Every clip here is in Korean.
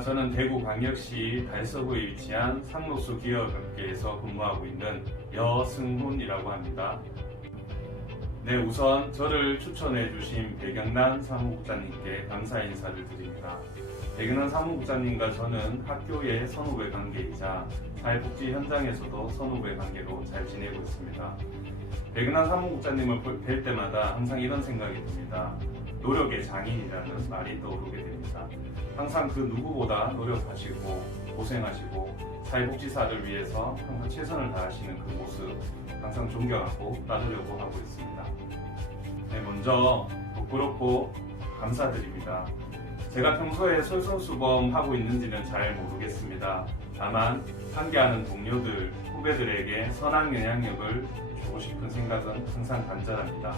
저는 대구광역시 달서구에 위치한 상록수 기업업계에서 근무하고 있는 여승훈이라고 합니다. 네, 우선 저를 추천해 주신 배경란 사무국장님께 감사 인사를 드립니다. 배경란 사무국장님과 저는 학교의 선후배 관계이자 사회복지 현장에서도 선후배 관계로 잘 지내고 있습니다. 백은한 사무국장님을 볼- 뵐 때마다 항상 이런 생각이 듭니다. 노력의 장인이라는 말이 떠오르게 됩니다. 항상 그 누구보다 노력하시고 고생하시고 사회복지사를 위해서 항상 최선을 다하시는 그 모습 항상 존경하고 따르려고 하고 있습니다. 네, 먼저 부끄럽고 감사드립니다. 제가 평소에 솔선수범 하고 있는지는 잘 모르겠습니다. 다만 함께하는 동료들, 후배들에게 선한 영향력을 주고 싶은 생각은 항상 간절합니다.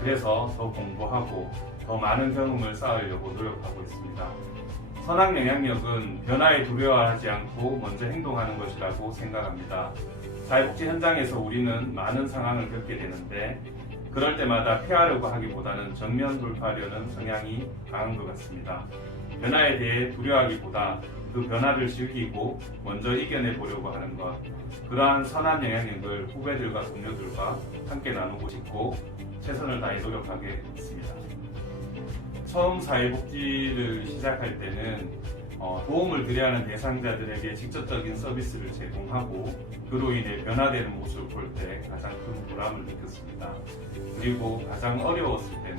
그래서 더 공부하고 더 많은 경험을 쌓으려고 노력하고 있습니다. 선한 영향력은 변화에 두려워하지 않고 먼저 행동하는 것이라고 생각합니다. 사회복지 현장에서 우리는 많은 상황을 겪게 되는데 그럴 때마다 피하려고 하기보다는 정면 돌파하려는 성향이 강한 것 같습니다. 변화에 대해 두려워하기보다 그 변화를 즐기고 먼저 이겨내 보려고 하는 것. 그러한 선한 영향력을 후배들과 동료들과 함께 나누고 싶고 최선을 다해 노력하겠습니다. 처음 사회복지를 시작할 때는 어, 도움을 드려야 하는 대상자들에게 직접적인 서비스를 제공하고 그로 인해 변화되는 모습을 볼 때 가장 큰 보람을 느꼈습니다. 그리고 가장 어려웠을 때는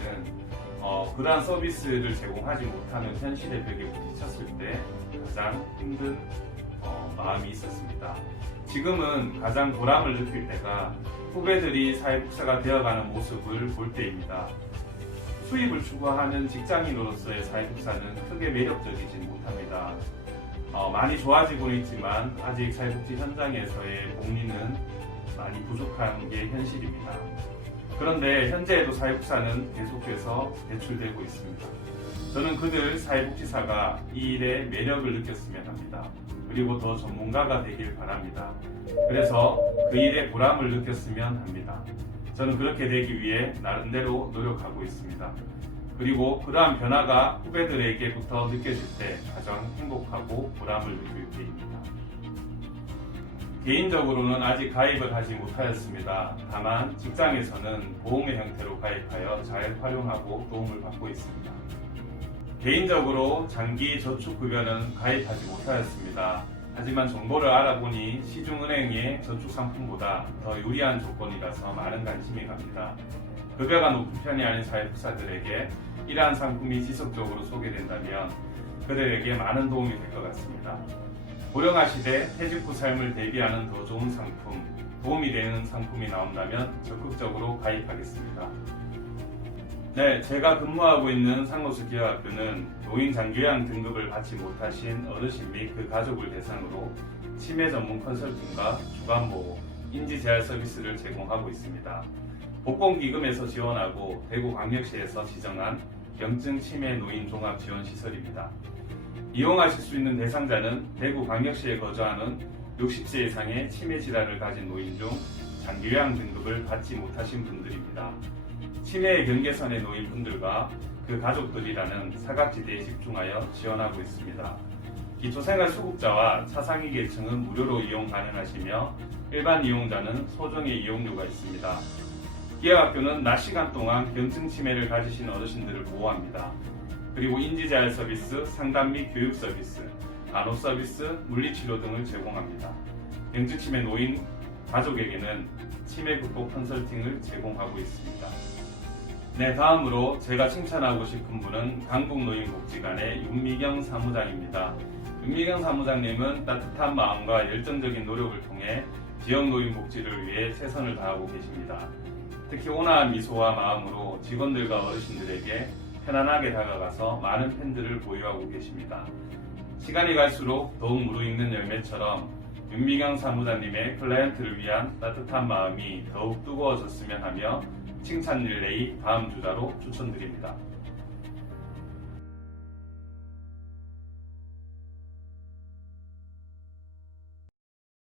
어, 그러한 서비스를 제공하지 못하는 현실의 벽에 부딪혔을 때 가장 힘든 어, 마음이 있었습니다. 지금은 가장 보람을 느낄 때가 후배들이 사회복사가 되어가는 모습을 볼 때입니다. 수입을 추구하는 직장인으로서의 사회복사는 크게 매력적이지 못합니다. 어, 많이 좋아지고는 있지만 아직 사회복지 현장에서의 복리는 많이 부족한 게 현실입니다. 그런데 현재에도 사회복사는 계속해서 배출되고 있습니다. 저는 그들 사회복지사가 이 일에 매력을 느꼈으면 합니다. 그리고 더 전문가가 되길 바랍니다. 그래서 그 일에 보람을 느꼈으면 합니다. 저는 그렇게 되기 위해 나름대로 노력하고 있습니다. 그리고 그러한 변화가 후배들에게부터 느껴질 때 가장 행복하고 보람을 느낄 때입니다. 개인적으로는 아직 가입을 하지 못하였습니다. 다만 직장에서는 보험의 형태로 가입하여 잘 활용하고 도움을 받고 있습니다. 개인적으로 장기 저축급여는 가입하지 못하였습니다. 하지만 정보를 알아보니 시중은행의 저축 상품보다 더 유리한 조건이라서 많은 관심이 갑니다. 급여가 높은 편이 아닌 사회복사들에게 이러한 상품이 지속적으로 소개된다면 그들에게 많은 도움이 될 것 같습니다. 고령화 시대 퇴직 후 삶을 대비하는 더 좋은 상품, 도움이 되는 상품이 나온다면 적극적으로 가입하겠습니다. 네, 제가 근무하고 있는 상로수 기업학교는 노인 장교양 등급을 받지 못하신 어르신 및 그 가족을 대상으로 치매 전문 컨설팅과 주간 보호, 인지 재활 서비스를 제공하고 있습니다. 복권기금에서 지원하고 대구광역시에서 지정한 경증 치매 노인 종합 지원 시설입니다. 이용하실 수 있는 대상자는 대구 광역시에 거주하는 60세 이상의 치매 질환을 가진 노인 중 장기요양 등급을 받지 못하신 분들입니다. 치매의 경계선에 놓인 분들과 그 가족들이라는 사각지대에 집중하여 지원하고 있습니다. 기초생활수급자와 차상위 계층은 무료로 이용 가능하시며 일반 이용자는 소정의 이용료가 있습니다. 기업학교는 낮 시간 동안 경증 치매를 가지신 어르신들을 보호합니다. 그리고 인지재활 서비스, 상담 및 교육 서비스, 간호 서비스, 물리치료 등을 제공합니다. 치매 노인 가족에게는 치매 극복 컨설팅을 제공하고 있습니다. 네, 다음으로 제가 칭찬하고 싶은 분은 강북노인복지관의 윤미경 사무장입니다. 윤미경 사무장님은 따뜻한 마음과 열정적인 노력을 통해 지역 노인 복지를 위해 최선을 다하고 계십니다. 특히 온화한 미소와 마음으로 직원들과 어르신들에게 편안하게 다가가서 많은 팬들을 보유하고 계십니다. 시간이 갈수록 더욱 무르익는 열매처럼 윤미경 사무장님의 클라이언트를 위한 따뜻한 마음이 더욱 뜨거워졌으면 하며 칭찬 릴레이 다음 주자로 추천드립니다.